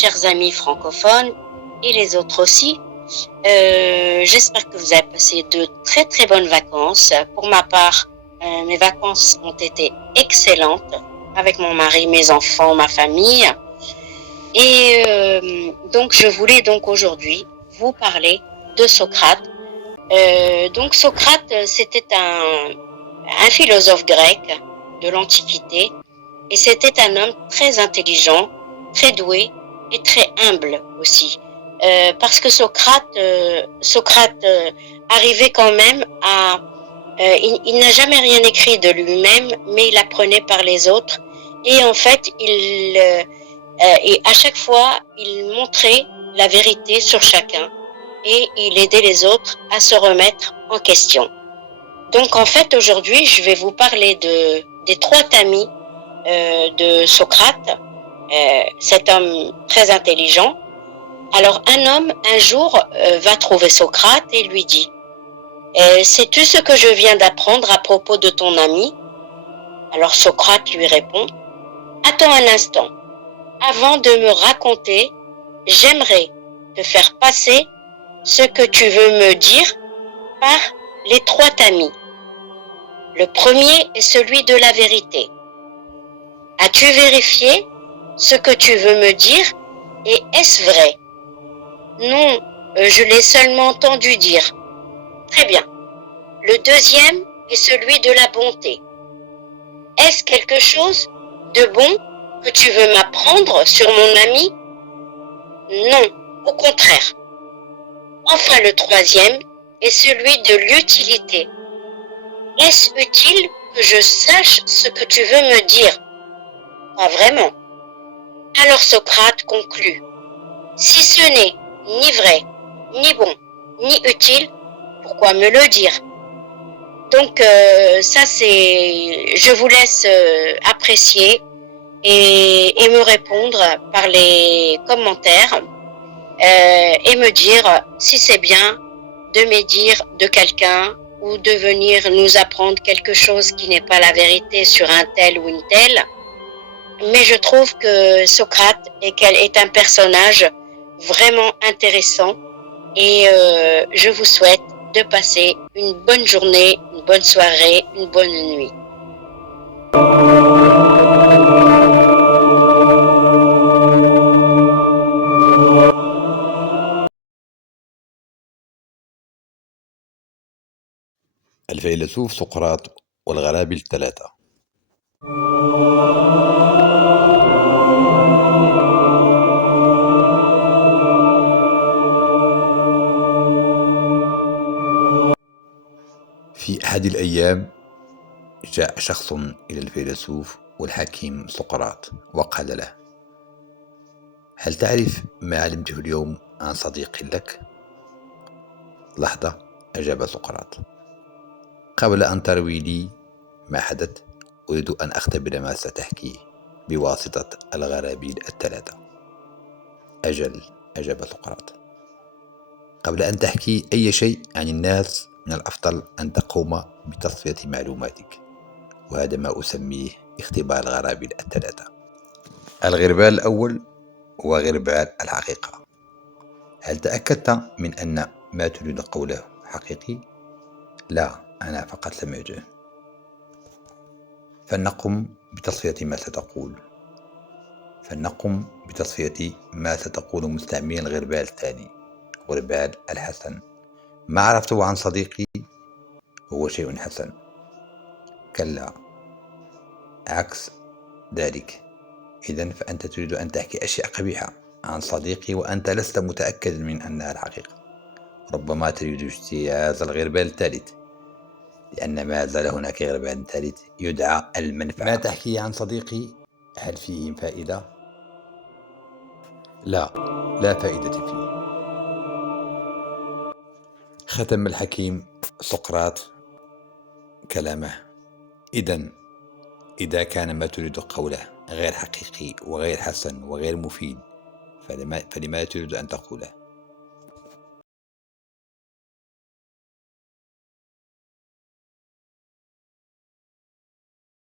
chers amis francophones et les autres aussi. J'espère que vous avez passé de très très bonnes vacances. Pour ma part, mes vacances ont été excellentes avec mon mari, mes enfants, ma famille. Et donc je voulais donc aujourd'hui vous parler de Socrate. Donc Socrate, c'était un philosophe grec de l'Antiquité et c'était un homme très intelligent, très doué et très humble aussi. Parce que Socrate arrivait quand même à... il n'a jamais rien écrit de lui-même, mais il apprenait par les autres. Et en fait, et à chaque fois, il montrait la vérité sur chacun et il aidait les autres à se remettre en question. Donc en fait, aujourd'hui, je vais vous parler des trois tamis de Socrate, cet homme très intelligent. Alors un homme, un jour, va trouver Socrate et lui dit « Sais-tu ce que je viens d'apprendre à propos de ton ami ?» Alors Socrate lui répond « Attends un instant, avant de me raconter, j'aimerais te faire passer ce que tu veux me dire par les trois tamis. Le premier est celui de la vérité. As-tu vérifié ce que tu veux me dire et est-ce vrai? Non, je l'ai seulement entendu dire. Très bien. Le deuxième est celui de la bonté. Est-ce quelque chose de bon que tu veux m'apprendre sur mon ami? Non, au contraire. Enfin, le troisième est celui de l'utilité. Est-ce utile que je sache ce que tu veux me dire? Pas vraiment. Alors Socrate conclut. Si ce n'est ni vrai, ni bon, ni utile, pourquoi me le dire? Donc ça c'est, je vous laisse apprécier et me répondre par les commentaires et me dire si c'est bien de médire de quelqu'un ou de venir nous apprendre quelque chose qui n'est pas la vérité sur un tel ou une telle. Mais je trouve que Socrate est un personnage vraiment intéressant et je vous souhaite de passer une bonne journée, une bonne soirée, une bonne nuit. الفيلسوف سقراط والغرابي الثلاثة. في أحد الأيام جاء شخص إلى الفيلسوف والحكيم سقراط وقال له: هل تعرف ما علمته اليوم عن صديق لك؟ لحظة، أجاب سقراط: قبل أن تروي لي ما حدث أريد أن أختبر ما ستحكيه بواسطة الغرابيل الثلاثة. أجل، أجاب سقراط، قبل أن تحكي أي شيء عن الناس من الأفضل أن تقوم بتصفية معلوماتك، وهذا ما أسميه اختبار الغرابيل الثلاثة. الغربال الأول هو غربال الحقيقة. هل تأكدت من أن ما تريد قوله حقيقي؟ لا، أنا فقط سمعته. فلنقم بتصفية ما ستقول مستعملين الغربال الثاني، غربال الحسن. ما عرفته عن صديقي هو شيء حسن. كلا، عكس ذلك. إذن فأنت تريد أن تحكي أشياء قبيحة عن صديقي وأنت لست متأكد من أنها الحقيقة. ربما تريد اجتياز الغربال الثالث، لأن ما زال هناك غربال ثالث يدعى المنفعة. ما تحكي عن صديقي هل فيه فائدة؟ لا، لا فائدة فيه. ختم الحكيم سقراط كلامه: إذا كان ما تريد قوله غير حقيقي وغير حسن وغير مفيد، فلما تريد أن تقوله؟